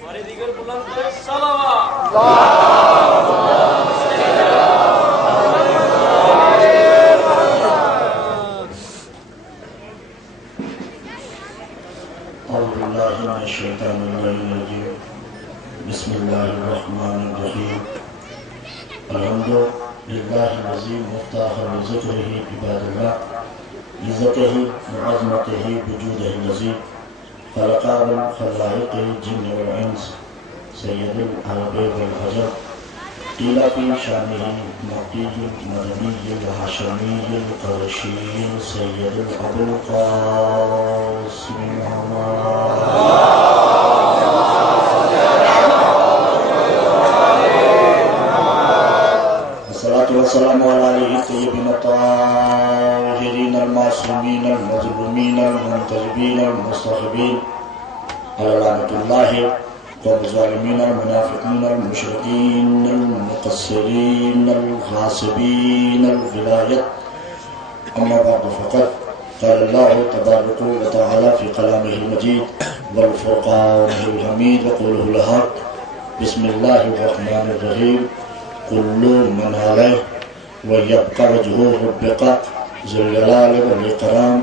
ہمارے دیگر بلند پر صلوات اعوذ باللہ من الشیطان الرجیم بسم اللہ الرحمن الرحیم الحمد للہ العظیم مفتاح لذکرہ عباد اللہ لذتہ وعظمتہ وجودہ الذی خلق الخلائق الجن والانس سید العرب والعجم قیل فی شانہ مکی مدنی الہاشمی القرشی سید ابو القاسم الصلاة والسلام علی آلہ الطیبین الطاہرین المعصومین المظلومین المنتجبین المصطفین علی لعنۃ اللہ قوم الظالمین المنافقین المشرکین المقصرین الغاصبین الولایت اما بعد فقط قال اللہ تبارک وتعالی فی کلامہ المجید والفرقانہ الحمید وقولہ الحق بسم اللہ الرحمن الرحیم كل من عليه ويبقى وجه ربك ذو الجلال والإكرام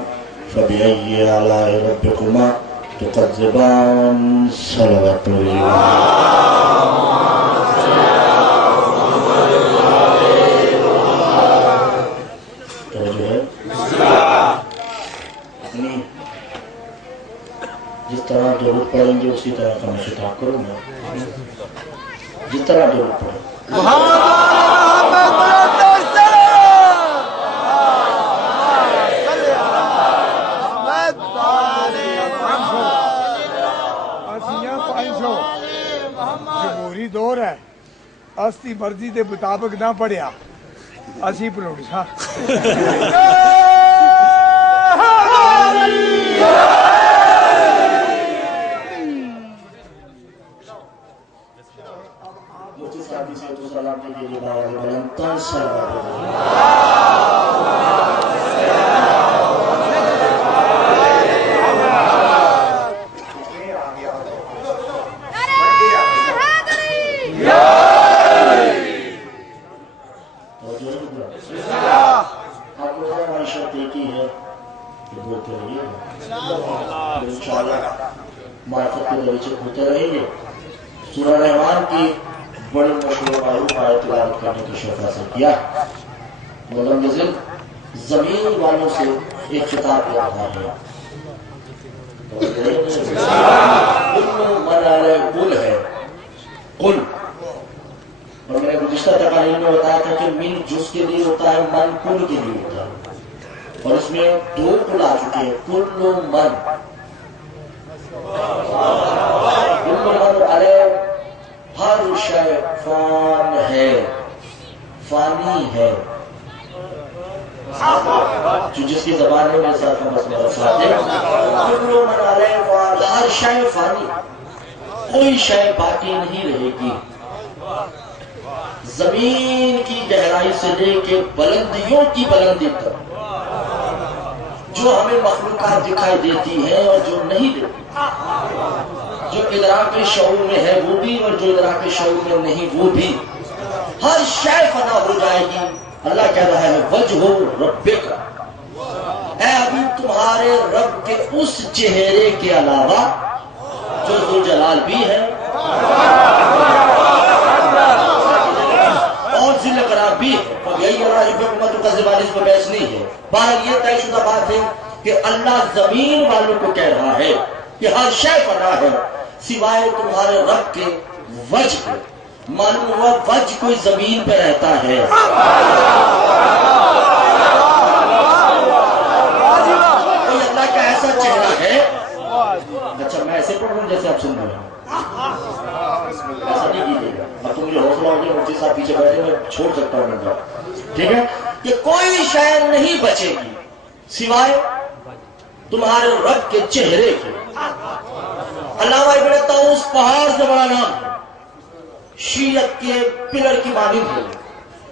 فبأي آلاء ربكما تكذبان صلوات الله توجہ ہے اپنی جس طرح درود پڑھیں گے اسی طرح کا میں خطاب کروں گا جس طرح درود پڑھیں جمہوری دور ہے استی مرضی دے مطابق نہ پڑھیا اسی پڑھوڑ سا مفتی صاحب سے تو سلام کے لیے باوال بلندان سلام آپ لوگ ہماری شرط ایک ہی ہے کہ بولتے رہیے انشاءاللہ معرفت کے دریچے ہوتے رہیں گے سورہ رحمان کی بڑی مشہور معروف آیت تلاوت کرنے کی شوق حاصل کیا مولانا نزل زمین والوں سے ایک خطاب کیا رہا ہے کل من علیہ قل ہے قل اور میں نے گزشتہ تقاریر میں بتایا تھا کہ من جز کے لیے ہوتا ہے من کل کے لیے ہوتا ہے اور اس میں دو کل آ چکے ہیں کل من علیہ ہر شے فان ہے فانی ہے جو جس کی زبان میں میرے ساتھ مسئلہ رکھاتے ہیں کل من علیہ فان ہر شے فانی کوئی شے باقی نہیں رہے گی زمین کی گہرائی سے لے کے بلندیوں کی بلندی تک جو ہمیں مخلوقات دکھائی دیتی ہیں اور جو نہیں دیتی جو ادراک شعور میں ہے وہ بھی اور جو ادراک شعور میں نہیں وہ بھی ہر شے فنا ہو جائے گی اللہ کہہ رہا ہے وجہ ربک اے ابھی تمہارے رب کے اس چہرے کے علاوہ جو ذو جلال بھی ہے اور ذل قرار بھی ہے یہی اللہ حکمت کا زبان اس پر بحث نہیں ہے بہرحال یہ طے شدہ بات ہے کہ اللہ زمین والوں کو کہہ رہا ہے کہ ہر شے فنا ہے سوائے تمہارے رب کے وجہ کے معلوم ہوا وجہ کوئی زمین پہ رہتا ہے کوئی اللہ کا ایسا چہرہ ہے اچھا میں ایسے پڑھ رہا ہوں جیسے آپ سن رہے ہیں ایسا نہیں کیجیے گا اب تم مجھے حوصلہ ہو گیا مفتی صاحب پیچھے بیٹھے میں چھوڑ سکتا ہوں ٹھیک ہے کہ کوئی شے نہیں بچے گی سوائے تمہارے رب کے چہرے کے علامہ ابن طاؤس پہاڑ سے بڑا نام شیعت کے پلر کی مانند ہے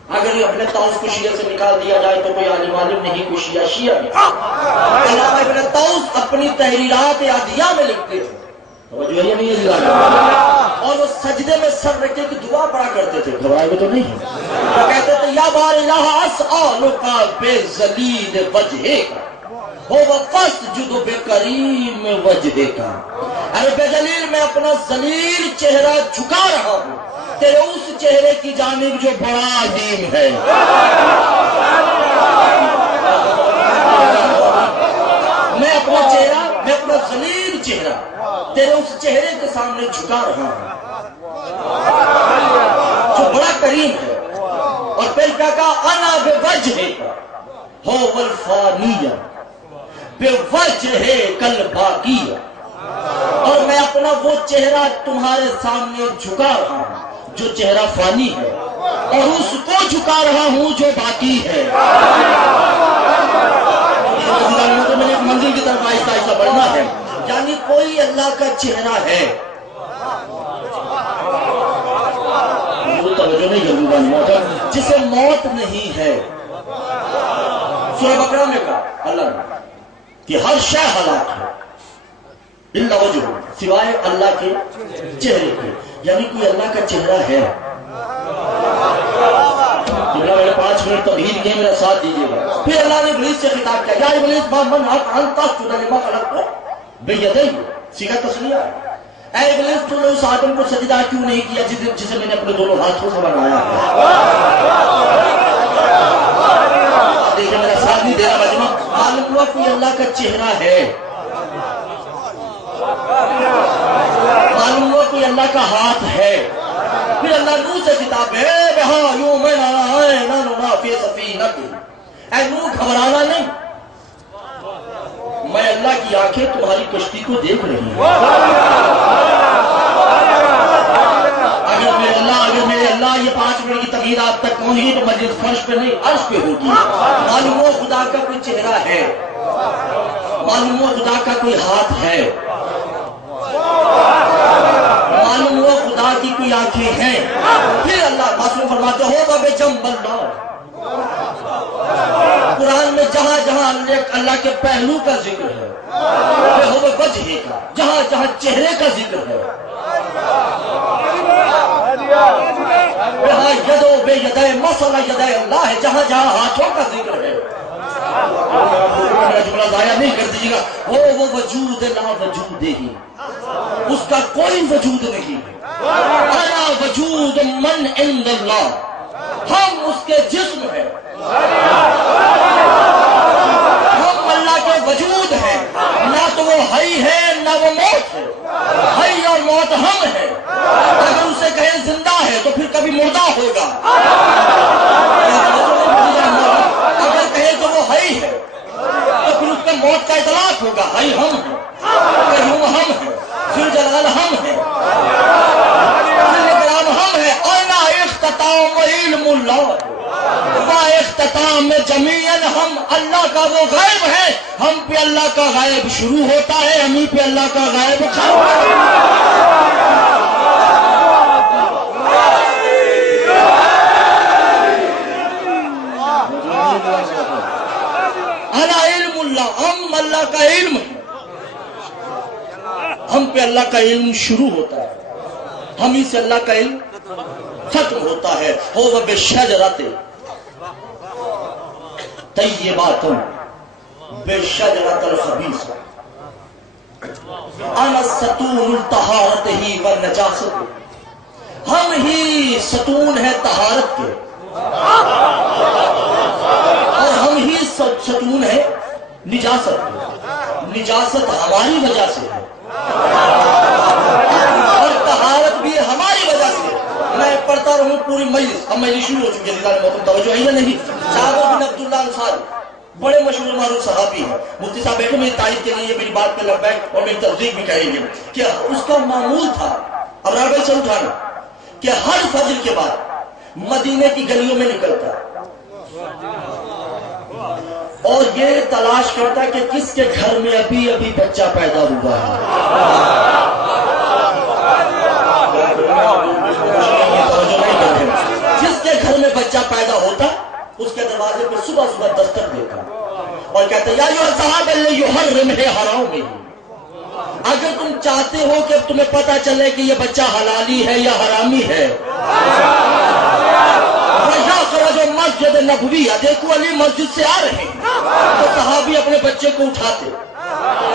اگر یہ ابن طاؤس کو شیعہ سے نکال دیا جائے تو کوئی عالم عالم نہیں، کوئی شیعہ شیعہ نہیں۔ علامہ ابن طاؤس اپنی تحریرات عادیہ میں لکھتے تھے، توجہ ہے یا نہیں ہے؟ اور وہ سجدے میں سر رکھ کے دعا پڑھا کرتے تھے، گھبرائے ہوئے تو نہیں ہے؟ وہ کہتے تھے یا بار الہ اسألک بذلیل وجہک ہو وفسجد بکریم وجہک، ارے بے جلیل میں اپنا ذلیل چہرہ جھکا رہا ہوں تیرے اس چہرے کی جانب جو بڑا عظیم ہے۔ میں اپنا ذلیل چہرہ تیرے اس چہرے کے سامنے جھکا رہا ہوں جو بڑا کریم ہے۔ اور پھر کیا کہا؟ انا بوجہک هو الفانیہ بوجہک الباقیہ، اور میں اپنا وہ چہرہ تمہارے سامنے جھکا رہا ہوں جو چہرہ فانی ہے، اور اس کو جھکا رہا ہوں جو باقی ہے۔ میں نے ایک منزل کی طرف آہستہ آہستہ بڑھنا ہے، یعنی کوئی اللہ کا چہرہ ہے، توجہ نہیں کروں، جسے موت نہیں ہے۔ سورہ بقرہ میں کہا اللہ نے کہ ہر شے ہلاک ہے الا وجہ، سوائے اللہ کے چہرے کے، یعنی کوئی اللہ کا چہرہ ہے۔ میرے 5 منٹ توحید کے میرا ساتھ دیجیے گا۔ پھر اللہ نے ابلیس سے خطاب کیا، یا ابلیس ما منعک ان تسجد لما خلقت بیدی، صیغہ تسلیہ ہے، اے ابلیس تو نے اس آدم کو سجدہ کیوں نہیں کیا جسے میں نے اپنے دونوں ہاتھوں سے بنایا ہے؟ دیکھیں میرا ساتھ نہیں دے رہا مجمع، معلوم ہوا کوئی اللہ کا چہرہ ہے، معلوم ہوا کوئی اللہ کا ہاتھ ہے۔ پھر اللہ نوح سے خطاب ہے، اے نوح گھبرانا نہیں، میں اللہ کی آنکھیں تمہاری کشتی کو دیکھ رہی ہوں۔ اگر میرے اللہ یہ 5 منٹ کی تقریر آپ تک پہنچی تو مجلس فرش پہ نہیں عرش پہ ہوگی۔ معلوم ہو خدا کا کوئی چہرہ ہے، معلوم ہو خدا کا کوئی ہاتھ ہے، معلوم ہو خدا کی کوئی آنکھیں ہیں۔ پھر اللہ معصوم فرماتے ہو بے جنب اللہ، قرآن میں جہاں جہاں اللہ کے پہلو کا ذکر ہے، ہو وجہ کا، جہاں جہاں چہرے کا ذکر ہے، یہاں یدو بے یدے مسئلہ یدے اللہ ہے، جہاں جہاں ہاتھوں کا ذکر ہے۔ میرا جملہ ضائع نہیں کر دیجیے گا، وہ وجود لا وجود ہی، اس کا کوئی وجود نہیں۔ انا وجود من عند اللہ، ہم اس کے جسم ہیں، ہم اللہ کے وجود ہیں، نہ تو وہ حی ہے نہ وہ موت ہے، حی اور موت ہم ہیں۔ اگر اسے کہیں زندہ ہے تو پھر کبھی مردہ ہوگا، اگر کہیں تو وہ حی ہے تو پھر اس میں موت کا اطلاق ہوگا۔ حی ہم ہیں، قیوم ہم ہیں، ذوالجلال ہم ہیں، ذوالکرام ہم ہیں۔ انا اختتام علم اللہ اختتام میں جمیعاً ہم اللہ کا وہ غیب ہے، ہم پہ اللہ کا غیب شروع ہوتا ہے، ہمیں پہ اللہ کا غیب ختم ہوتا ہے۔ انا علم اللہ، ہم اللہ کا علم ہے، ہم پہ اللہ کا علم شروع ہوتا ہے، ہم ہی سے اللہ کا علم ختم ہوتا ہے۔ ہو بشجرۃ طیبات بشجرۃ الخبیث، انا ستون الطہارت ہی والنجاست، ہم ہی ستون ہے طہارت کے اور ہم ہی ستون ہے نجاست کے۔ نجاست ہماری وجہ سے ہے اور طہارت بھی ہماری وجہ سے۔ میں پڑھتا رہوں پوری مجلس، اب مجلس شروع ہو چکی ہے، نظام محترم توجہ ہے یا نہیں؟ جابر بن عبداللہ انصاری بڑے مشہور معروف صحابی ہیں، مفتی صاحب بیٹھے میری تعریف کے لیے میری بات پہ لبیک اور میری تصدیق بھی کریں گے کہ اس کا معمول تھا ابرار بھائی سے اٹھانا کہ ہر فجر کے بعد مدینے کی گلیوں میں نکلتا اور یہ تلاش کرتا کہ کس کے گھر میں ابھی ابھی بچہ پیدا ہوا ہے۔ جس کے گھر میں بچہ پیدا اس کے دروازے پہ صبح صبح دستک دیتا اور کہتا یا ایھا الذی یحرم حرام، اگر تم چاہتے ہو کہ تمہیں پتا چلے کہ یہ بچہ حلالی ہے یا حرامی ہے، وَيَخْرُجُ مسجد نبوی، دیکھو علی مسجد سے آ رہے ہیں، تو صحابی اپنے بچے کو اٹھاتے،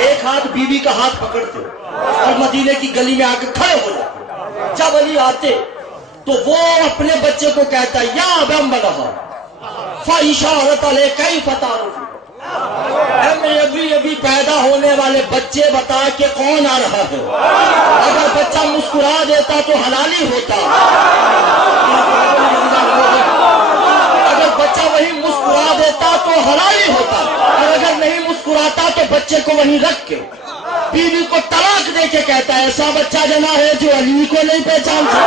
ایک ہاتھ بیوی کا ہاتھ پکڑتے اور مدینے کی گلی میں آ کے کھڑے ہو جاتے۔ جب علی آتے تو وہ اپنے بچے کو کہتا یا ابا ملحا فاشارت علیہ کیف تعرف، ابھی پیدا ہونے والے بچے بتا کہ کون آ رہا ہے، اگر بچہ مسکرا دیتا تو حلالی ہوتا، اگر بچہ وہی مسکرا دیتا تو حلالی ہوتا، اور اگر نہیں مسکراتا تو بچے کو وہیں رکھ کے بیوی کو طلاق دے کے کہتا ہے ایسا بچہ جنا ہے جو علی کو نہیں پہچانتا۔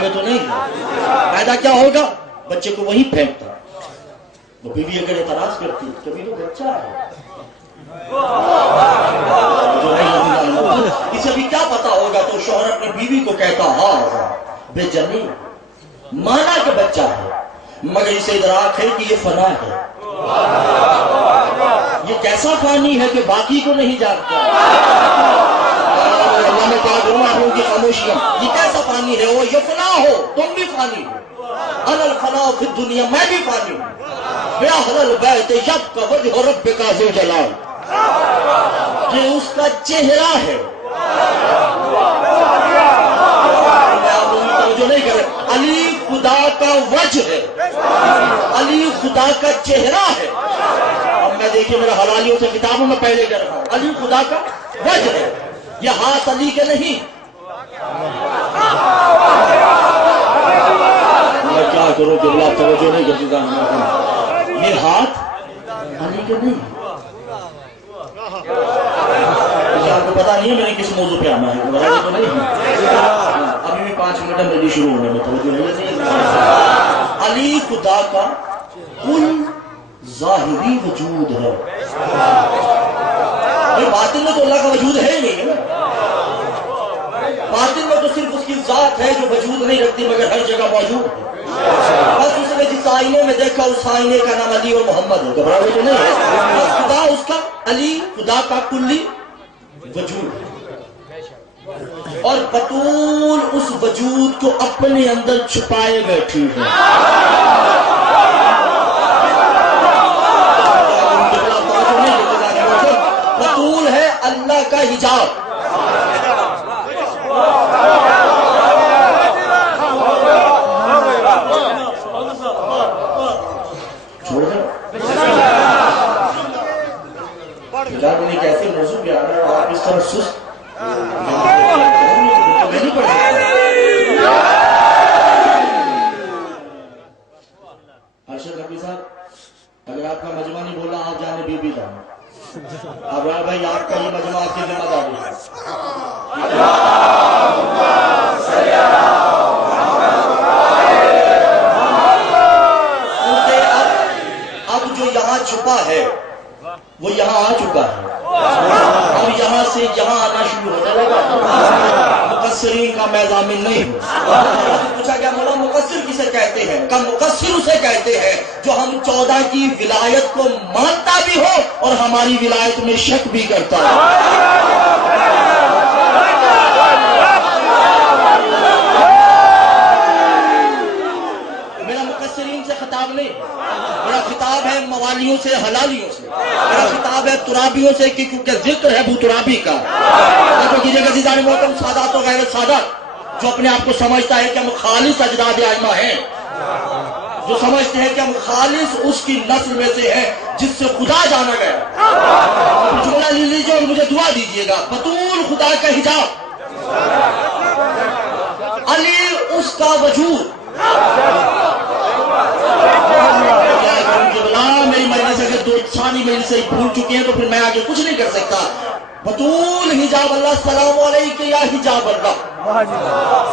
میں تو نہیں پیدا کیا ہوگا، بچے کو وہی پھینکتا، وہ بیوی اگر اعتراض کرتی کبھی تو بچہ ہے، اسے ابھی کیا پتا ہوگا، تو شوہر اپنی بیوی کو کہتا ہاں بے جنی، مانا کہ بچہ ہے مگر اسے ادراک ہے کہ یہ فنا ہے، یہ کیسا فانی ہے کہ باقی کو نہیں جانتا، اللہ میں کہا گھوما ہوں کہ خاموشیاں، یہ کیسا فانی ہے، وہ یہ فنا ہو تم بھی فانی ہو، انا الفنا فی الدنیا، میں بھی فانی ہوں، یا اہل البیت یبقی وجہ ربک ذو جلال، یہ اس کا چہرہ ہے، جو نہیں کرے، علی خدا کا وجہ ہے، علی خدا کا چہرہ ہے۔ اب میں دیکھیں میرا حلالیوں سے کتابوں میں پہلے کہہ رہا ہوں، علی خدا کا وجہ ہے، یہ ہاتھ علی کے نہیں، میں کیا کروں کہ بلا توجہ نہیں کرتی، یہ ہاتھ علی کے نہیں۔ آپ کو پتا نہیں ہے میں نے کس موضوع پہ آنا ہے، تو نہیں ہے، ابھی بھی 5 منٹ میں شروع ہونے میں توجہ نہیں۔ علی خدا کا کل ظاہری وجود ہے، باطن میں تو اللہ کا وجود ہے ہی نہیں ہے، باطن میں تو صرف اس کی ذات ہے جو وجود نہیں رکھتی مگر ہر جگہ موجود ہے، بس اس نے جس آئینے میں دیکھا اس آئینے کا نام علی اور محمد ہے، گھبراہٹ تو نہیں ہے، خدا اس کا علی خدا کا کلی وجود ہے، اور بطول اس وجود کو اپنے اندر چھپائے بیٹھی ہے، بطول ہے اللہ کا حجاب، چھوڑ دیں کیسے موضوع پہ آ رہا ہے، آپ اس طرح سست میں نہیں پڑھ سکتا۔ ارشد رفیع صاحب اگر آپ کا مجمع نہیں بولا آپ جانے بی جانا، ابرار بھائی آپ کا یہ مجمع آپ کی ذمہ داری ہے، اب جو یہاں چھپا ہے وہ یہاں آ چکا ہے، اور یہاں سے یہاں آنا شروع ہونے لگا، مقصرین کا میزامین نہیں ہو۔ پوچھا گیا مولا مقصر کسے کہتے ہیں؟ کہ مقصر اسے کہتے ہیں جو ہم 14 کی ولایت کو مانتا بھی ہو اور ہماری ولایت میں شک بھی کرتا ہے۔ میرا مقصرین سے خطاب نہیں، میرا خطاب ہے موالیوں سے حلالیوں سے، میرا خطاب ہے ترابیوں سے کیونکہ ذکر ہے ابو ترابی کا۔ دیکھو کیجئے گا عزیزان محترم، سادات و غیر سادات جو اپنے آپ کو سمجھتا ہے کہ ہم خالص اجداد ائمہ ہیں، جو سمجھتے ہیں کہ ہم خالص اس کی نسل میں سے ہیں جس سے خدا جانا گیا. جملہ لے لیجیے اور مجھے دعا دیجیے گا. بطول خدا کا حجاب، علی اس کا وجود. میری مجلس اگر دو ثانی مجلس سے بھول چکے ہیں تو پھر میں آگے کچھ نہیں کر سکتا. بطول حجاب اللہ، السلام علیکم یا حجاب اللہ.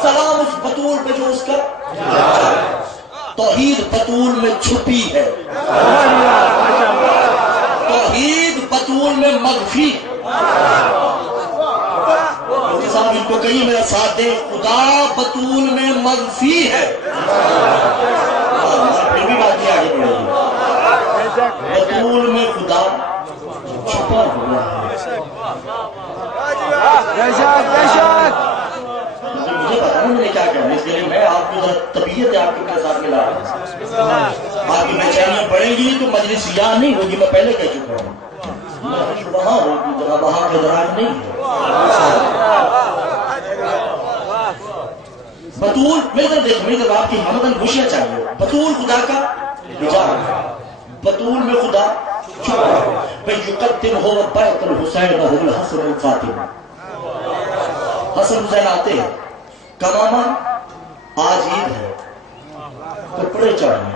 سلام اس بطول پہ جو اس کا توحید بطول میں چھپی ہے. توحید بطول میں مخفی. صاحب ان کو کہیے میرا ساتھ دیں، خدا بطول میں مخفی ہے. پھر بھی بات آگے بڑھے گی. بطول میں خدا چھپا ہوا ہے. مجھے پتا نہیں میں نے کیا کرنا، اس کے لیے میں آپ کو طبیعت ہے آپ کے ساتھ ملا رہا ہوں. آپ کی بےچینیاں بڑھیں گی تو مجلس یہاں نہیں ہوگی. میں پہلے کہہ چکا ہوں وہاں ہوگی جہاں وہاں کے دراز نہیں ہے. بطول میری طرف دیکھ، میری طرف آپ کی ہمدن خوشیاں چاہیے. بطول خدا کا حجاب، بطول میں خدا چھپا ہے. یقدم ہو بیت الحسین ہو الحسن الفاطمہ. حسن حسین آتے ہیں، کماما آج عید ہے، کپڑے چڑھنے.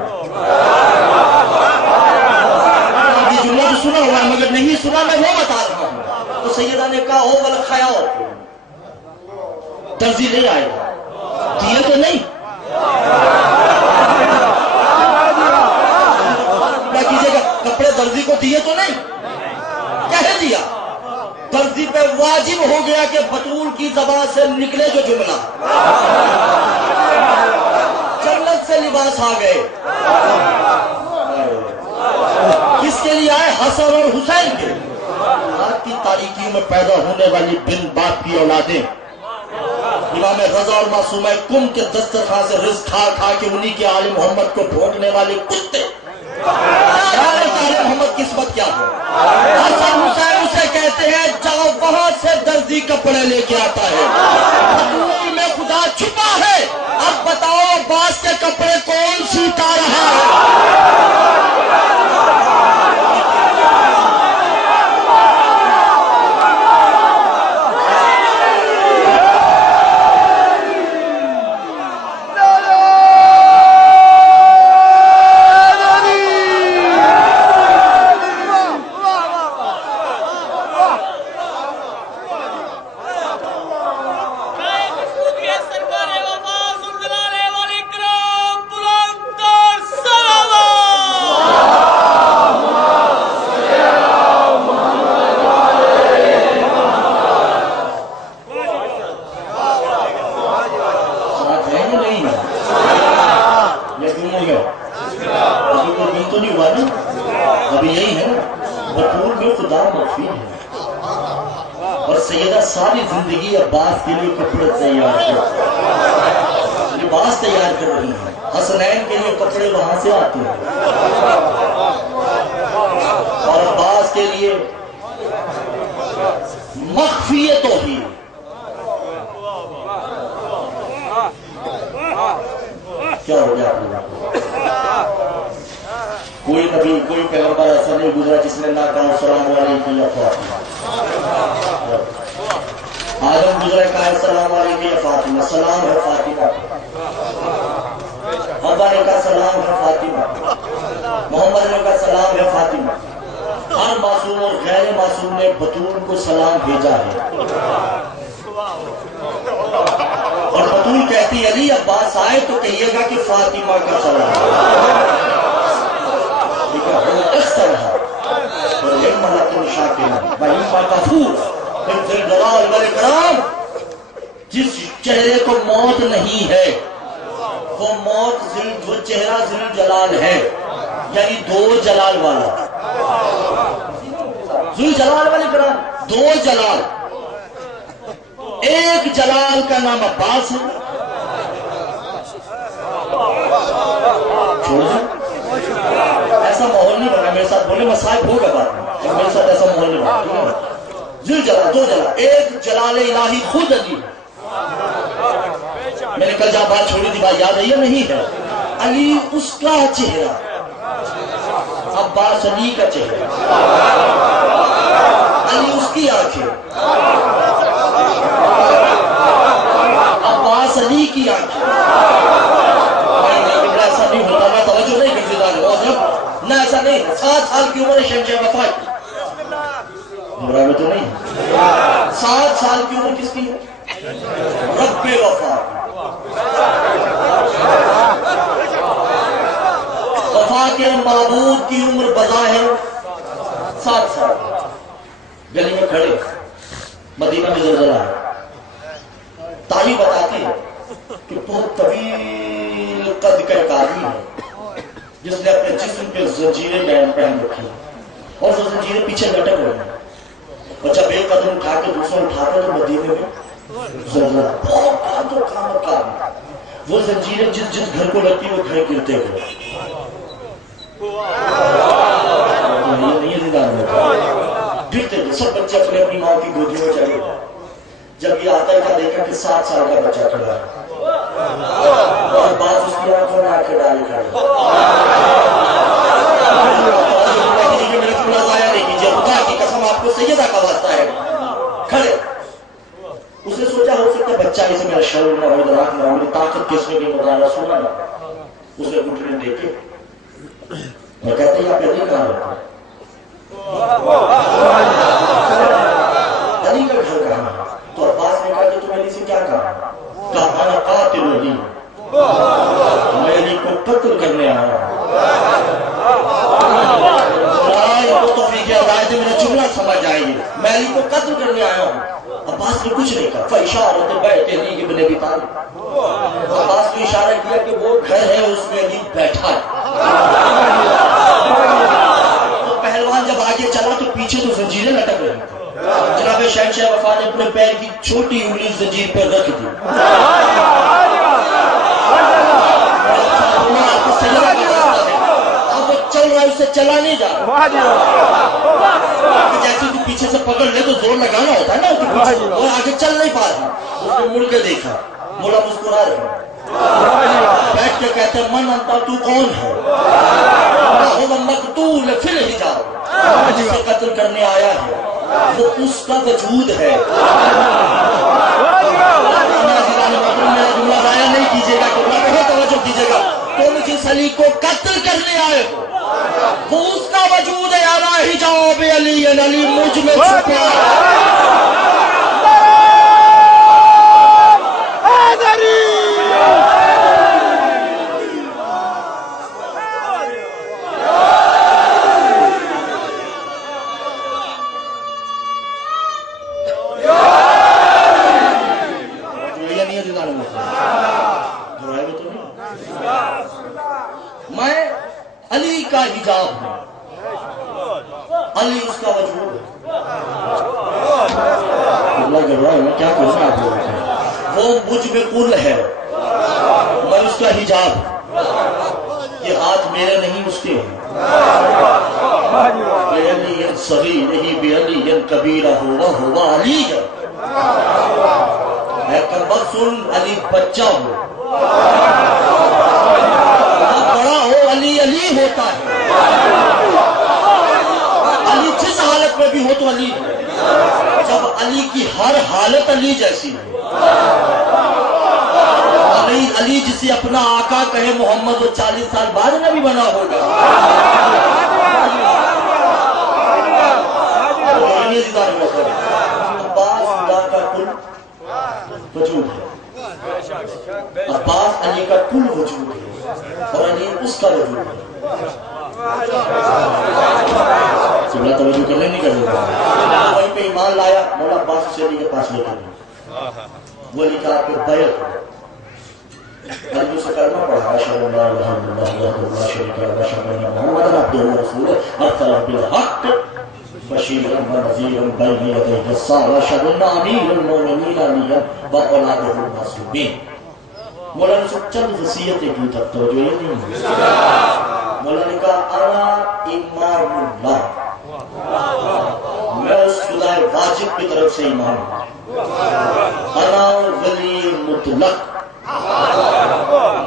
یہ جملہ تو سنا ہوا ہے مگر نہیں سنا، میں وہ بتا رہا ہوں. تو سیدہ نے کہا ہو والخیاط، درزی نہیں آئے گا. دیے تو نہیں کیا کیجیے گا، کپڑے درزی کو دیے تو نہیں، کہہ دیا. درزی پہ واجب ہو گیا کہ بطول کی زبان سے نکلے جو جملہ، جنت سے لباس آ گئے. کس کے لیے آئے؟ حسن اور حسین کے. رات کی تاریکیوں میں پیدا ہونے والی بن باپ کی اولادیں امام رضا اور معصومہ کم کے دسترخوان سے رزق کھا کھا کے انہی کے آل محمد کو بھونکنے والے کتے. محمد قسمت کیا ہے؟ حسن حسین اسے کہتے ہیں جاؤ وہاں سے درزی کپڑے لے کے آتا ہے. بطول میں خدا چھپا ہے. اب بتاؤ عباس کے کپڑے کون سیتا رہا ہے؟ ابھی یہی ہے بطول میں خدا مخفی ہے. اور سیدہ ساری زندگی عباس کے لیے کپڑے تیار کر لباس تیار کر رہی ہیں. حسنین کے لیے کپڑے وہاں سے آتے ہیں اور عباس کے لیے مخفی توحید. کیا ہو گیا؟ کوئی نبی کوئی پیغمبر ایسا نہیں گزرا جس نے نہ کہا السلام علیکم یا فاطمہ. آدم گزرا کہا السلام علیکم یا فاطمہ، سلام ہے فاطمہ. ابا نے کہا سلام ہے فاطمہ. محمد نے کہا سلام ہے فاطمہ. ہر معصوم اور غیر معصوم نے بطول کو سلام بھیجا ہے. اور بطول کہتی علی عباس آئے تو کہیے گا کہ فاطمہ کا سلام. جس چہرے کو موت نہیں ہے وہ موت وہ چہرہ ذل جلال ہے، یعنی دو جلال والا. ذل جلال والے کرام دو جلال. ایک جلال کا نام عباس ہے. ایسا ماحول نہیں بنا میرے ساتھ بولے مسائب ہوگا بعد میں، میرے ساتھ ایسا ماحول نہیں بنا. ذل جلال دو جلال. ایک جلال الہی خود علی. میں نے کل جہاں بات چھوڑی تھی بات یاد ہے یا نہیں ہے؟ علی اس کا چہرہ، عباس علی کا چہرہ، علی اس کی آنکھیں، عباس علی کی آنکھیں۔ ایسا نہیں ہوتا، میں توجہ نہیں کرتی نہ، ایسا نہیں۔ 7 سال کی عمر ہے شہنشاہ وفا کی، برابر تو نہیں۔ 7 سال کی عمر کس کی ہے؟ رب وفا۔ وفا کے معبود کی عمر بظاہر 7 سال۔ گلی میں کھڑے، مدینہ میں زلزلہ ہے، تاریخ بتاتی ہے کہ بہت طویل قد کا ایک آدمی ہے جس نے اپنے جسم پہ زنجیریں پہن رکھی ہیں اور وہ زنجیریں پیچھے لٹک رہی ہیں، اور جب ایک قدم اٹھا کے دوسرا اٹھاتے تو مدینے میں زلزلہ۔ بہت بہادر قامت کا آدمی، وہ زنجیریں جس گھر کو لگتی وہ گھر گرتے ہوئے۔ گرتے ہوئے سب بچے اپنے اپنی ماں کی گودی میں چلے گئے۔ جب یہ آتا ہے کیا دیکھا کہ 7 سال کا بچہ کھڑا ہے اور بعض اس کی آنکھوں میں آنکھیں ڈالے کھڑے۔ میرے پورا ضائع نہیں کیجیے، خدا کی قسم آپ کو سیدہ کا واسطہ ہے، کھڑے۔ اس نے سوچا ہو سکتا ہے بچہ اسے میرا شرم نہ ہو، دراک نہ ہو، طاقت کس میں بھی مدارہ سونا نہ۔ اس نے گھٹنے دیکھے اور کہتے ہیں آپ علی کہاں رہتے ہیں؟ علی کا گھر کہاں ہے؟ تو عباس نے کہا کہ تم علی سے کیا کہا؟ کہا انا قاتل علی، میں علی کو قتل کرنے آیا ہوں۔ توفیق ہدایت میرا جملہ سمجھ آئیے، میں علی کو قتل کرنے آیا ہوں۔ عباس نے کچھ نہیں کہا، فاشارت بیت علی ابن ابی طالب، عباس نے اشارہ کیا کہ وہ گھر ہے اس میں علی بیٹھا ہے۔ تو پہلوان جب آگے چلا تو پیچھے تو زنجیریں لٹک رہی تھی۔ جناب شہنشاہ وفا نے اپنے پیر کی چھوٹی انگلی زنجیر پر رکھ دی۔ اب وہ چل رہا ہے، اسے چلا نہیں جا رہا۔ جیسے کہ پیچھے سے پکڑ لے تو زور لگانا ہوتا ہے نا، اور آگے چل نہیں پا رہا۔ اس نے مڑ کے دیکھا، مولا مسکرا رہے ہیں، بیٹھ کے کہتے ہیں من انتا، تو کون ہے؟ مقتول فی الحجاب، جسے قتل کرنے آیا ہے وہ اس کا وجود ہے۔ میرا جملہ ضائع نہیں کیجیے گا، بہت توجہ کیجیے گا۔ تم جس علی کو قتل کرنے آئے ہو وہ اس کا وجود ہے۔ انا حجاب علی، علی مجھ میں چھپا ہے۔ میں علی کا حجاب ہوں، علی اس کا وجود ہے۔ میں کیا کہوں آپ لوگوں کو، وہ مجھ میں کل ہے، میں اس کا حجاب ہوں۔ یہ ہاتھ میرے نہیں اس کے ہیں۔ علی صغیر نہیں بے علی کبیرہ ہوا علی ہے۔ میں کربت سن علی بچہ ہوں، بڑا ہو علی علی ہوتا ہے۔ علی جس حالت میں بھی ہو تو علی ہے، جب علی کی ہر حالت علی جیسی ہے۔ علی جسے اپنا آقا کہے محمد وہ 40 سال بعد نبی بنا ہوگا۔ عباس خدا کا کل وجود ہے، عباس علی کا کل وجود ہے اور علی اس کا وجود ہے۔ سبلا توجہ کر لیں، نہیں کر لیتا۔ وہیں پہ ایمان لایا، مولا عباس سے علی کے پاس لے کر گیا، وہ علی کا آپ کو بیعت ہو۔ علی سے کلمہ پڑھا، اشہد ان لا الہ الا اللہ وحدہ لا شریک لہ واشہد ان محمدا عبدہ ورسولہ ارسلہ بالحق بشیرا ونذیرا بین یدی الساعۃ واشہد ان امیر المؤمنین علی واولادہ المعصومین۔ مولا نے چند وصیتیں کی تک توجہ یہ نہیں ہے۔ مولا نے کہا انا امام اللہ، میں اس خدا واجب کی طرف سے امام ہوں۔ انا ولی مطلق،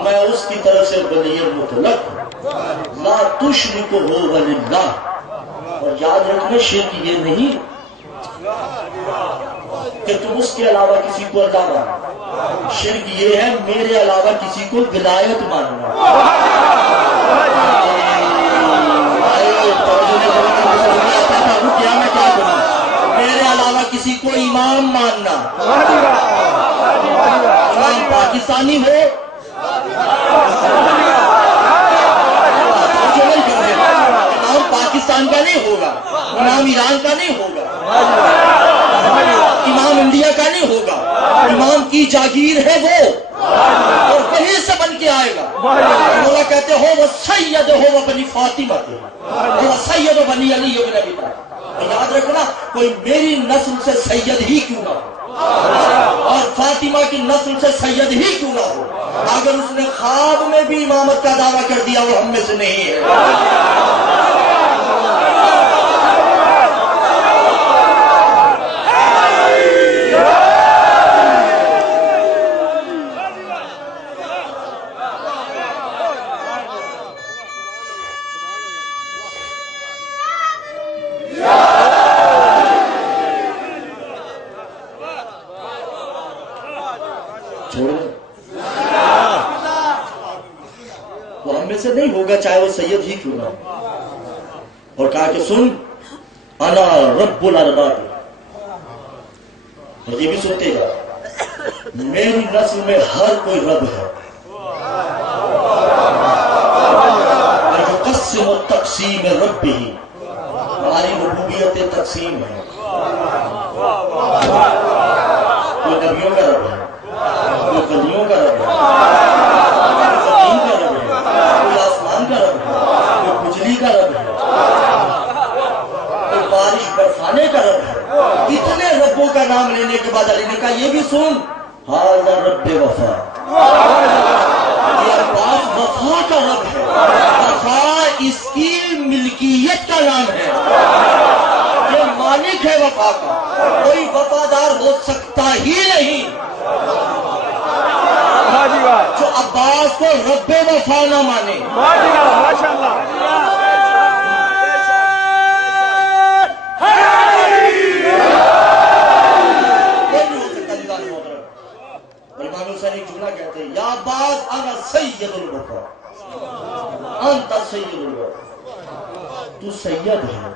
میں اس اس کی طرف سے ولی مطلق لا تشرک ہو وللہ. اور یاد رکھنا شرک یہ نہیں کہ تم اس کے علاوہ کسی کو اللہ مانو. شرک یہ ہے میرے علاوہ کسی کو ولایت ماننا. کیا میں کیا کروں؟ میرے علاوہ کسی کو امام ماننا. امام پاکستانی ہو امام پاکستان کا نہیں ہوگا, امام ایران کا نہیں ہوگا, امام انڈیا کا نہیں ہوگا. امام کی جاگیر ہے وہ, اور وہیں سے بن کے آئے گا. مولا کہتے ہو وہ سید ہو وہ بنی فاطمہ تھے, وہ سید و بنی علی ابن ابی طالب. یاد رکھنا کوئی میری نسل سے سید ہی کیوں نہ ہو, اور فاطمہ کی نسل سے سید ہی کیوں نہ ہو, اگر اس نے خواب میں بھی امامت کا دعویٰ کر دیا وہ ہم میں سے نہیں ہے. وہ ہم میں سے نہیں ہوگا چاہے وہ سید ہی کیوں نہ ہو. اور کہا کہ سن انا رب الارباب, اور یہ بھی سنتے گا میری نسل میں ہر کوئی رب ہے. قسم و تقسیم رب ہی, ہماری ربوبیت تقسیم ہے. کوئی نبیوں کا رب ہے, کوئی ولیوں کا رب ہے, کوئی زمین کا رب ہے, کوئی آسمان کا رب ہے, کوئی بجلی کا رب ہے, کوئی بارش برسانے کا رب ہے. اتنے ربوں کا نام لینے کے بعد علی نے کہا یہ بھی سن ھذا رب وفا, یہ اللہ وفا کا رب ہے. وفا اس کی ملکیت کا نام ہے, یہ مالک ہے وفا کا, کوئی وفادار ہو سکتا ہی نہیں جو عباس کو رب وفا نہ مانے. امام حسین ایک جملہ کہتے ہیں یا عباس انا سید الوفا انت سید الوفا, تو سید ہے.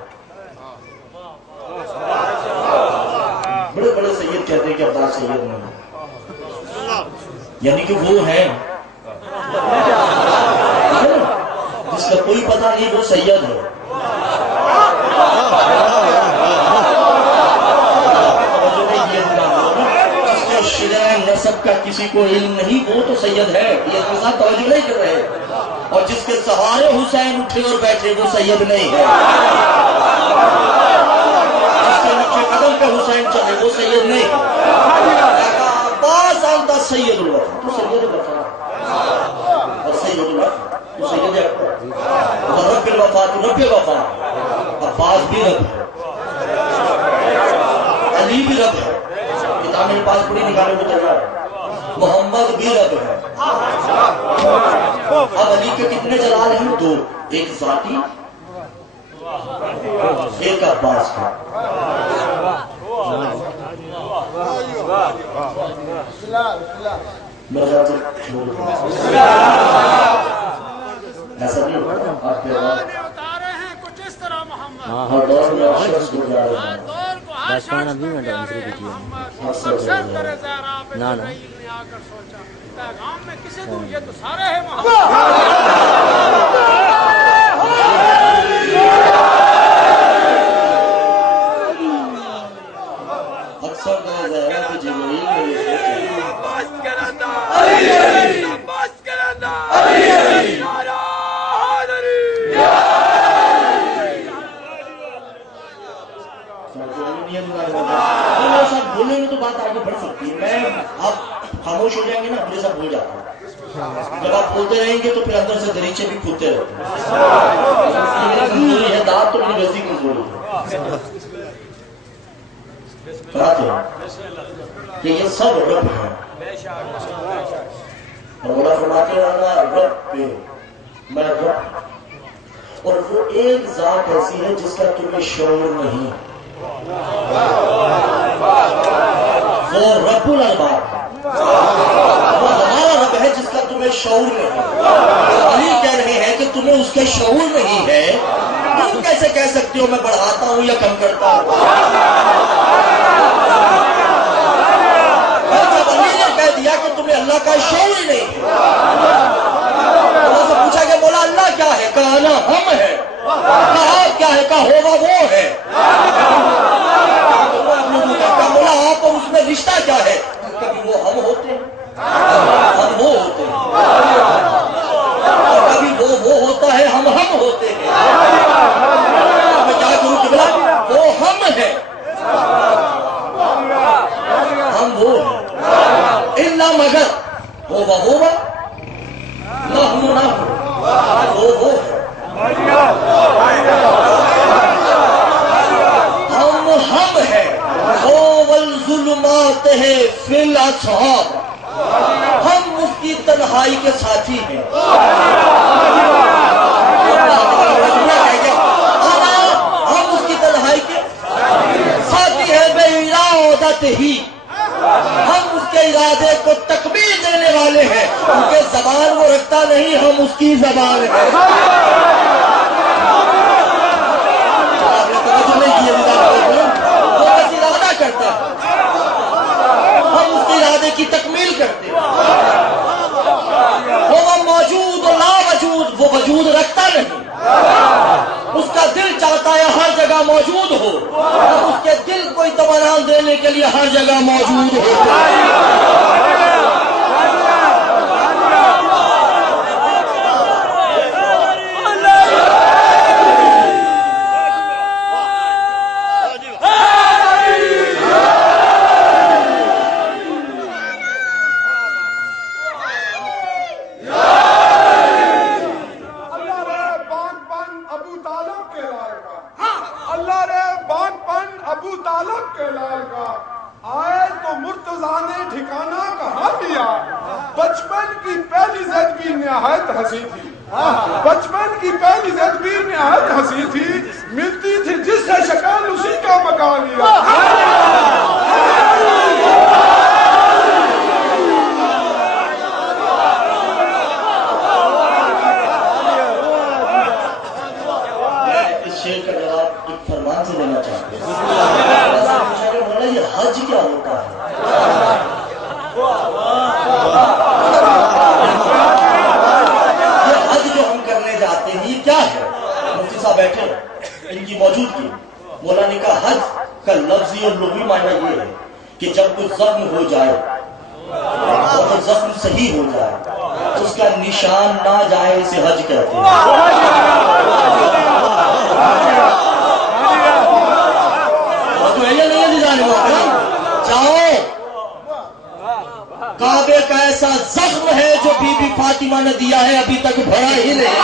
بڑے بڑے سید کہتے ہیں کہ عباس سید نہیں, یعنی کہ وہ ہے جس کا کوئی پتہ نہیں وہ سید ہے. جس کو شرع نسب کا کسی کو علم نہیں وہ تو سید ہے, یہ ساتھ توجہ نہیں کر رہے. اور جس کے سہارے حسین اٹھے اور بیٹھے وہ سید نہیں ہے. جس کے نقش قدم پہ حسین چلے وہ سید نہیں ہے. سید الوفا, تو سید الوفا, اور سید الوفا تو سید اکبر, اور رب الوفا تو رب وفا. عباس بھی رب ہے, علی بھی رب ہے, کتاب میرے پاس پوری نکالنے کو چل رہا ہے, محمد بھی رب ہے. اب علی کے کتنے جلال ہیں؟ دو, ایک ذاتی ایک عباس کا. ایسا نہیں ہوتا آپ کے اتارے ہیں کچھ اس طرح محمد ہر دور میں شخص کو جا رہے ہیں. دور کو ہر شخص کو جا رہے ہیں محمد. اکثر ترے زہرا پہ جبرائیل نے آ کر سوچا پیغام میں کسے دوں, یہ تو سارے ہیں محمد. اکثر ترے زہرا پہ جبرائیل نے یہ سوچا بس کرنا علی, بس کرنا علی, نعرہ حیدری. سب بولیں گے تو بات آگے بڑھ سکتی ہے. میں آپ خاموش ہو جائیں گے نا مجھے سب بھول جاتا ہوں. جب آپ بولتے رہیں گے تو پھر اندر سے دریچے بھی کھلتے رہتے ہیں. میری کمزوری ہے دانت, تو میری ویسی کمزوری ہے. کہا تھا کہ یہ سب رب ہیں, مولا فرماتے ہیں انا رب پہ میں رب، اور وہ ایک ذات ایسی ہے جس کا تمہیں شعور نہیں، وہ رب الارباب، وہ ہمارا رب ہے جس کا تمہیں شعور نہیں۔ علی کہہ رہے ہیں کہ تمہیں اس کا شعور نہیں ہے، تم کیسے کہہ سکتے ہو میں بڑھاتا ہوں یا کم کرتا ہوں؟ جب علی نے کہہ دیا کہ تمہیں اللہ کا شعور ہی نہیں ہے، اللہ سے پوچھا کہ مولا اللہ کیا ہے؟ کہا نا ہم ہے۔ کہا کیا ہے؟ کہا ہوگا وہ ہے۔ کہا مولا آپ اور اس میں رشتہ کیا ہے؟ کبھی وہ ہم ہوتے ہیں، ہم وہ ہوتے ہیں، کبھی وہ ہوتا ہے، ہم ہوتے ہیں۔ میں کیا کروں کہ بلا وہ ہم ہے، ہم وہ ہیں، الا مگر ہوگا نہ ہم وہ ہے، ہم ہے، وہ والظلمات ہے فی الاصحاب، ہم اس کی تنہائی کے ساتھی ہیں۔ ہم اس کی تنہائی کے ساتھی ہیں، بے ارادت ہی، ہم اس کے ارادے کو تکمیل دینے والے ہیں، کیونکہ زبان وہ رکھتا نہیں، ہم اس کی زبان ہے۔ آپ نے توجہ نہیں کی، وہ بس ارادہ کرتا ہے، ہم اس کے ارادے کی تکمیل کرتے ہیں۔ وہ موجود و لا وجود، وہ وجود رکھتا نہیں، اس کا دل چاہتا ہے ہر جگہ موجود ہو، ہم اس کے دل کو اطمینان دینے کے لیے ہر جگہ موجود ہوتے ہیں۔ بچپن کی پہلی زندگی نہایت ہنسی تھی، ملتی تھی جس سے شکل اسی کا مکان لیا۔ اس شعر کا جواب ایک فرمان سے دینا چاہتے ہیں۔ مولا یہ حج کیا ہوتا ہے؟ یہ کیا ہے؟ مفتی صاحب بیٹھے ان کی موجودگی، مولا نے کہا حج کا لفظی اور لغوی معنی یہ ہے کہ جب کوئی زخم ہو جائے اور زخم صحیح ہو جائے تو اس کا نشان نہ جائے، اسے حج کہتے ہیں۔ جاؤ کعبے کا ایسا زخم ہے جو بی بی فاطمہ نے دیا ہے، ابھی تک بھرا ہی نہیں۔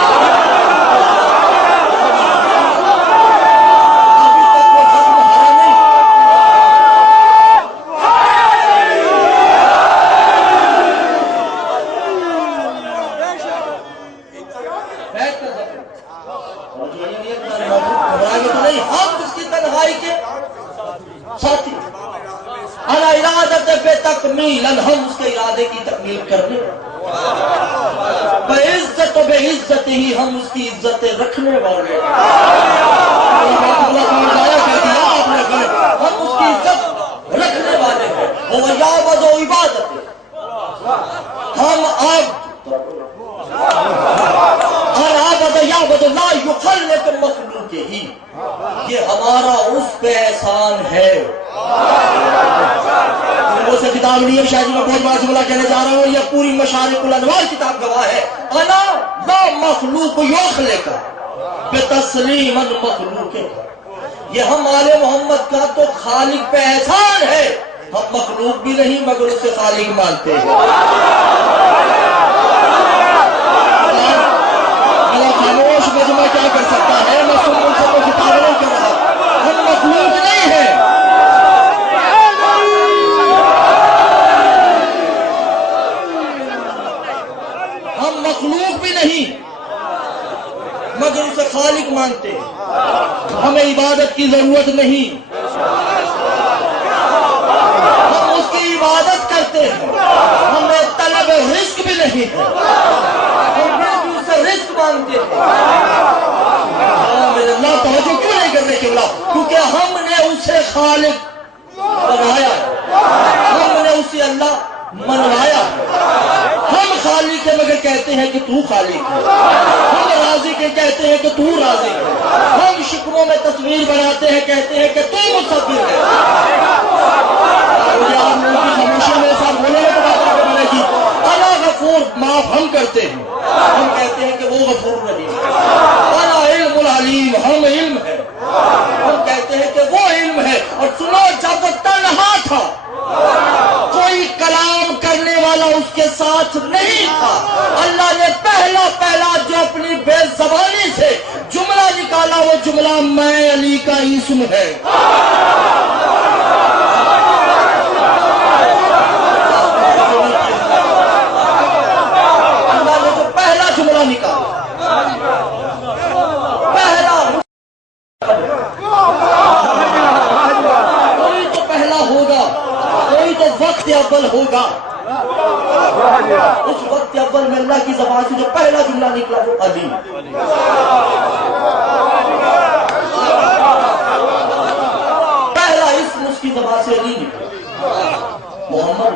ہم اس کے ارادے کی تکمیل کرنے، بعزت و بے عزت ہی ہم اس کی عزتیں رکھنے والے، ہم اس کی عزت رکھنے والے ہیں۔ وہ یعبد و عبادت، ہم عبد یعبد لا یخلق مخلوق ہی، یہ ہمارا اس پہ احسان ہے۔ سے کتاب لی ہے، شاید میں بہت بار جملہ کہنے جا رہا ہوں، یہ پوری مشارق الانوار کتاب گواہ ہے۔ انا لا مخلوق یخلق بتسلیم المخلوق، یہ ہم آل محمد کا تو خالق پہ احسان ہے، ہم مخلوق بھی نہیں مگر اسے خالق مانتے ہیں۔ خاموش مجمع کیا کر سکتا ہے؟ میں سن سے کوئی کتاب نہیں کر رہا، ہم مخلوق نہیں ہیں۔ مانگتے ہیں, ہمیں عبادت کی ضرورت نہیں, ہم اس کی عبادت کرتے ہیں, ہمیں طلب رزق بھی نہیں ہے, ہم اس سے رزق مانگتے ہیں. میرے اللہ توجہ کیوں نہیں کرنے کے بلا, کیونکہ ہم نے اسے خالق بنایا ہے, ہم نے اسے اللہ منوایا ہے. ہم خالق کے مگر کہتے ہیں کہ تو خالق ہے, ہم راضی کے کہتے ہیں کہ تو راضی ہے, ہم شکروں میں تصویر بناتے ہیں کہتے ہیں کہ تو مصور ہے. مجھے آپ لوگوں کی خاموشی میرے ساتھ بولے تو بات آپ کو ملے گی. اللہ غفور معاف ہم کرتے ہیں, ہم کہتے ہیں کہ وہ غفور رحیم. اللہ علم العلیم, ہم علم ہے, ہم کہتے ہیں کہ وہ علم ہے. اور سنو, جب وہ تنہا تھا کوئی کلام کرنے والا اس کے ساتھ نہیں تھا, اللہ نے پہلا جو اپنی بے زبانی سے جملہ نکالا وہ جملہ میں علی کا اسم ہے. اللہ نے جو پہلا جملہ نکالا, کوئی تو پہلا ہوگا, کوئی تو وقت اول ہوگا. اس وقت اول میں اللہ کی زبان سے جو پہلا جملہ نکلا وہ علی. پہلا اسم اس کی زبان سے علی نکلا, محمد.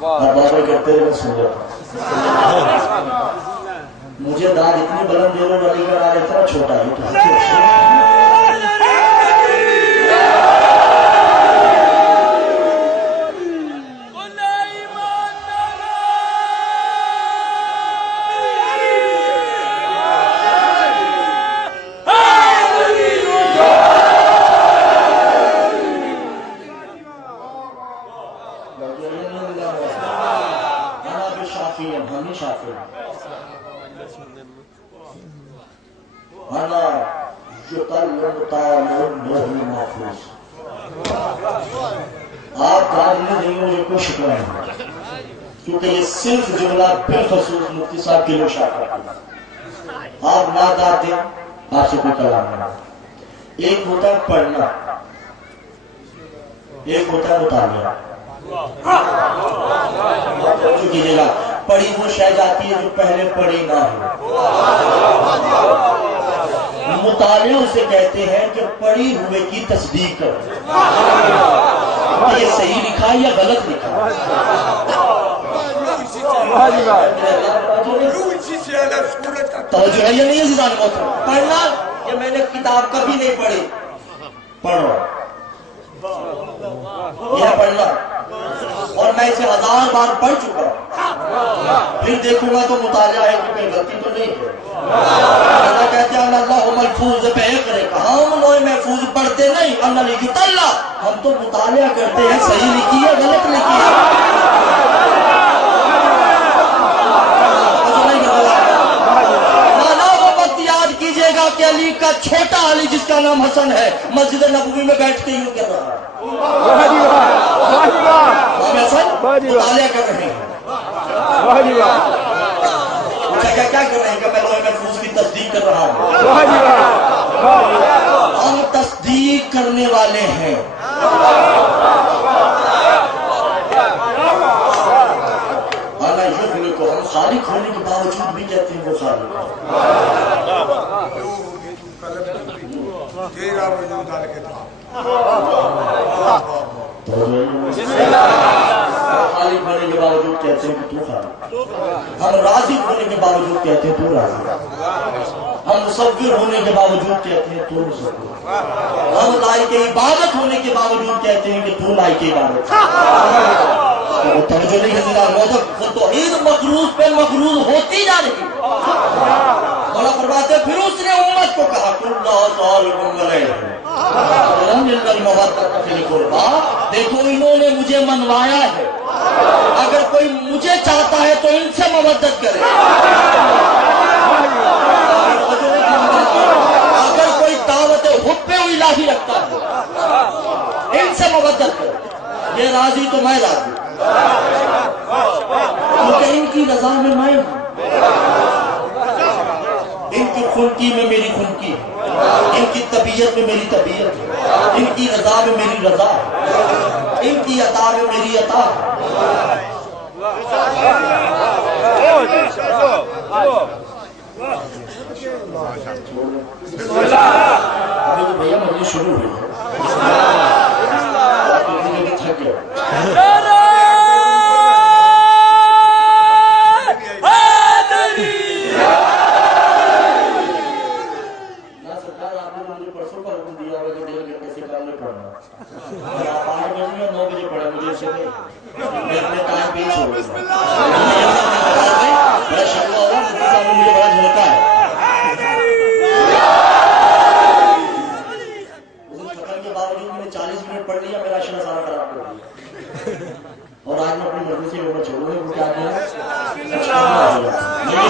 بابا کرتے رہے سن جاتا, مجھے داد اتنی بلند دے رہے علی کا داد اتنا چھوٹا ہے. آپ قابل نہیں ہو یہ کوئی شکر ہے, کیونکہ یہ صرف جملہ بالخصوص مفتی صاحب کے لیے شاکر ہے. آپ نہ دیں, آپ سے کوئی کلام نہیں. ایک ہوتا ہے پڑھنا, ایک ہوتا ہے مطالعہ. جو کیجیے گا, پڑھی وہ شے جاتی ہے جو پہلے پڑھی نہ ہو. مطالعہ اسے کہتے ہیں کہ پڑھی ہوئے کی تصدیق کرو, یہ صحیح لکھا یا غلط لکھا. توجہ ہے یا نہیں ہے زبان محترم؟ پڑھنا کہ میں نے کتاب کبھی نہیں پڑھی, پڑھو یہ پڑھنا, اور میں اسے 1000 بار پڑھ چکا ہوں, پھر دیکھوں گا تو مطالعہ ہے کہ کوئی غلطی تو نہیں ہے. اللہ کہتے ہیں اللہ محفوظ پہ کرے, ہم لوگ محفوظ پڑھتے نہیں, اللہ لکھی تلا, ہم تو مطالعہ کرتے ہیں صحیح لکھی ہے غلط لکھی ہے. یاد کیجئے گا کہ علی کا چھوٹا علی جس کا نام حسن ہے مسجد نبوی میں بیٹھتے ہی کر رہا ہے, مطالعہ کر رہے ہیں. کیا کر رہے ہیں کہ میں لوہے محفوظ کی تصدیق کر رہا ہوں. ہم تصدیق کرنے والے ہیں. کو ہم خالق ہونے کے باوجود بھی کہتے ہیں وہ خالق ہے. خالق ہونے کے باوجود کہتے ہیں کہ تو خالق. ہم رازق ہونے کے باوجود کہتے ہیں تو رازق. ہم مصور ہونے کے باوجود کہتے ہیں تو مصور. ہم لائق عبادت ہونے کے باوجود کہتے ہیں کہ تو لائق عبادت. توجہ نہیں ہے زندہ موضوع, وہ توحید مقروض پہ مقروض ہوتی جا رہی. مولا فرماتے پھر اس نے امت کو کہا دیکھو انہوں نے مجھے منوایا ہے, اگر کوئی مجھے چاہتا ہے تو ان سے مودت کرے. اگر کوئی دعوت حب الہی رکھتا ہے ان سے مودت کرے. یہ راضی تو میں راضی, کیونکہ ان کی رضا میں میں ہوں، ان کی خنکی میں میری خنکی، ان کی طبیعت میں میری طبیعت، ان کی رضا میں میری رضا، ان کی عطا میں میری عطا۔ ابھی تو بھیا مجلس شروع ہوئی ہے، تھک گیا۔ اور آج میں اپنی مرضی سے یوگا چھوڑوں گا کیونکہ آپ نے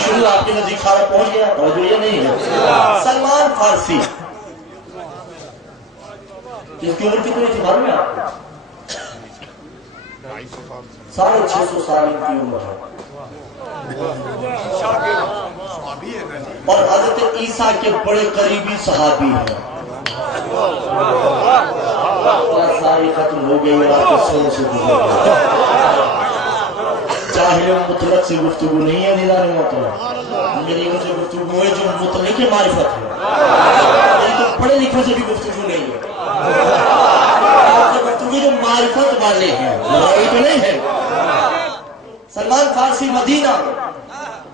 شروع آپ کے نزدیک سارا پہنچ گیا، توجہ یہ نہیں ہے۔ سلمان فارسی، جس کی عمر کتنی تھی معلوم ہے آپ کو؟ 650 سال ان کی عمر ہے، اور حضرت عیسیٰ کے بڑے قریبی صحابی ہیں۔ ساری ختم ہو گئی اور آپ کے سور سے گزر گئی۔ جاہل مطلق سے گفتگو نہیں ہے نظام محترم، میری ان سے گفتگو ہے جو مطلق معرفت ہے، یہ تو پڑھے لکھے سے بھی گفتگو نہیں ہے، گفتگو جو معرفت والے ہیں، لڑائی تو نہیں ہے۔ سلمان فارسی مدینہ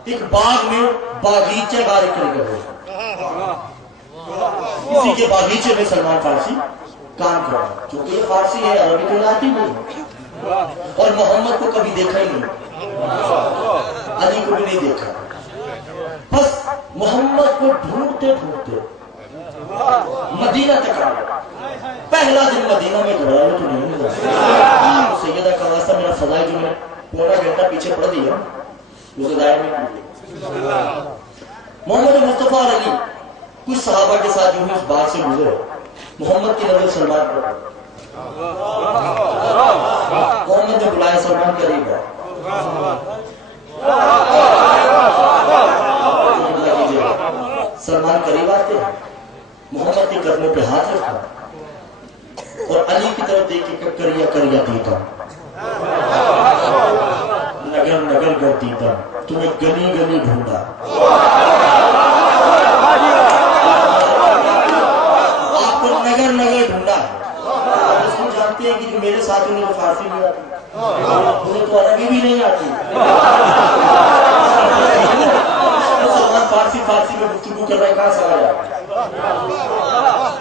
ایک باغ میں باغیچے غار کر گئے، کسی کے باغیچے میں سلمان فارسی کام کر رہا، چونکہ یہ فارسی ہے، عربی تو آتی نہیں، اور محمد کو کبھی دیکھا ہی نہیں، علی کو بھی نہیں دیکھا۔ بس محمد کو ڈھونڈتے ڈھونڈتے مدینہ تک آ گیا۔ پہلا دن مدینہ میں گھر آیا تو نہیں ملا، سیدہ کا واسطہ میرا فضائل جو میں پونا گھنٹہ پیچھے پڑھ دیا اسے دائر میں کیجئے۔ محمد مصطفیٰ اور علی کچھ صحابہ کے ساتھ جو اس بات سے گزرے، محمد کی نظر سلمان پر، محمد نے بلایا سلمان قریب ہے، سلمان قریب آتے ہیں، محمد کے قدموں پہ ہاتھ رکھا اور علی کی طرف دیکھ کے کریا کریا دیتا، نگر نگر کر دیتا، تمہیں گلی گلی ڈھونڈا، آپ کو نگر نگر ڈھونڈا۔ اس کو جانتے ہیں کہ جو میرے ساتھیوں نے وہ فارسی نہیں آتی، انہیں تو عربی بھی نہیں آتی، سلمان فارسی میں گفتگو کر رہا ہے، کہاں سمجھ آیا؟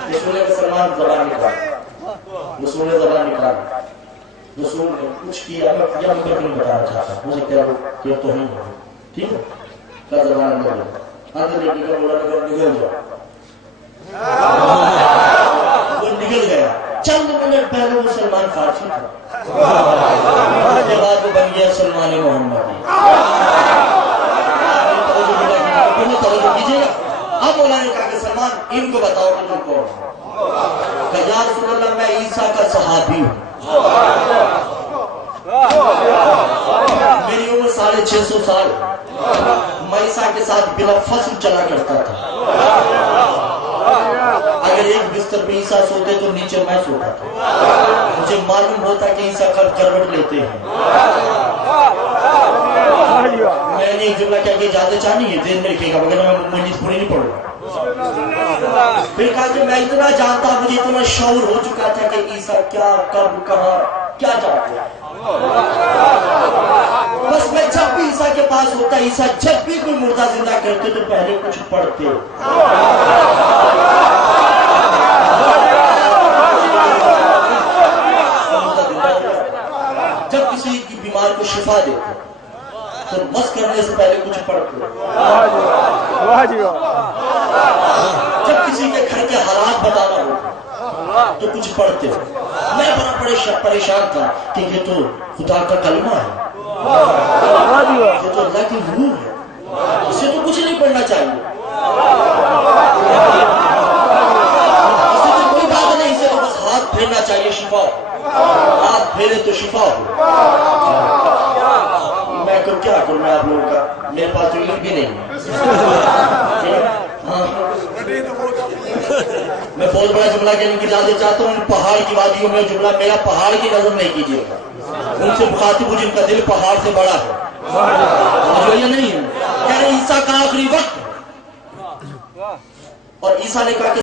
رسول نے سلمان زبان نکال، رسول نے زبان نکال، رسول نے کچھ کیا، میں کیا مطلب نہیں بتانا چاہتا، مجھے کیا یہ تو نہیں ہے، ٹھیک ہے؟ کیا زبان اندر لے آدھے لے کے بولا نگر نکل جاؤ، وہ نکل گیا۔ چند منٹ پہلے وہ سلمان فارسی تھا، اس کے بعد وہ بن گیا سلمان محمدی۔ توجہ کیجیے گا۔ اب مولا نے کہا کہ سلمان ان کو بتاؤ کہ تم کون ہو؟ کہ یا رسول اللہ میں عیسیٰ کا صحابی ہوں، میری عمر 650 سال، میں عیسیٰ کے ساتھ بلا فصل چلا کرتا تھا، اگر ایک بستر پہ عیسیٰ سوتے تو نیچے میں سوتا تھا، مجھے معلوم ہوتا کہ عیسیٰ کروٹ لیتے ہیں۔ میں نے ایک جملہ کیا کہ اجازت چاہنی ہے، ذہن میں لکھے گا مگر میں مجلس پوری نہیں پڑھوں گا۔ پھر کہا کہ میں اتنا جانتا، مجھے اتنا شعور ہو چکا تھا کہ عیسیٰ کیا کب کہاں کیا چاہتے ہیں، بس میں جب بھی عیسیٰ کے پاس ہوتا، عیسیٰ جب بھی کوئی مردہ زندہ کرتے تو پہلے کچھ پڑھتے، جب کسی کی بیمار کو شفا دیتے تو مس کرنے سے پہلے کچھ پڑھتے، جب کسی کے گھر کے حالات بتانا ہوتا تو کچھ پڑھتے۔ میں بڑا پریشان تھا کہ یہ تو خدا کا کلمہ ہے، یہ تو اللہ کی روح ہے، اسے تو کچھ نہیں پڑھنا چاہیے، اسے تو کوئی بات نہیں، اسے تو بس ہاتھ پھیرنا چاہیے، شفا ہو، ہاتھ پھیرے تو شفا ہو۔ میں کو کیا معلوم ہے آپ لوگوں کا، میرے پاس تو علم بھی نہیں ہے۔ ہاں میں بہت بڑا جملہ کہنے کی اجازت چاہتا ہوں، پہاڑ کی وادیوں میں جملہ میرا پہاڑ کی نظر نہیں کیجیے گا، ان سے مخاطب ہوں جن کا دل پہاڑ سے بڑا ہے، مجھے یہ نہیں ہے۔ کہہ رہے عیسیٰ کا آخری وقت، اور عیسیٰ نے کہا کہ